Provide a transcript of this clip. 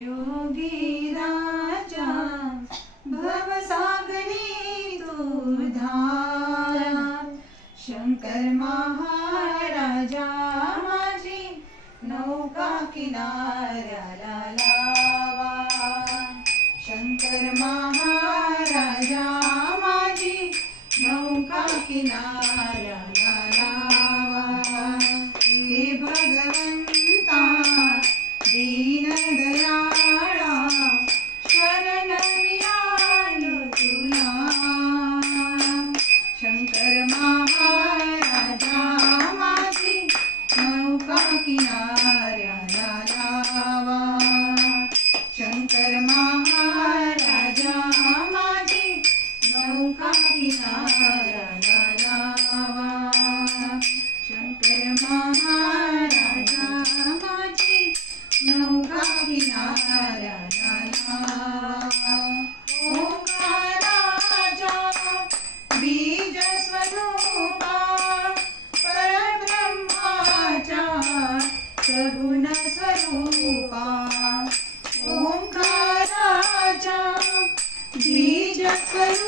योगी राजा भवसागरी तू धारा, शंकर महाराजा माझी नौका किनाऱ्याला लावा। शंकर महाराजा माझी नौका किनाऱ्याला लावा। हे भगवंता दीन दयाळा शरण मी आलो तुला। शंकर महाराजा माझी नौका किनाऱ्याला लावा। शंकर महाराजा माझी नौका किनाऱ्याला लावा। शंकर महाराजा माझी नौका किनाऱ्याला लावा। ओंकाराच्या बीज स्वरूपा परब्रह्माच्या सगुण स्वरूपा। ओंकाराच्या बीज स्वरूपा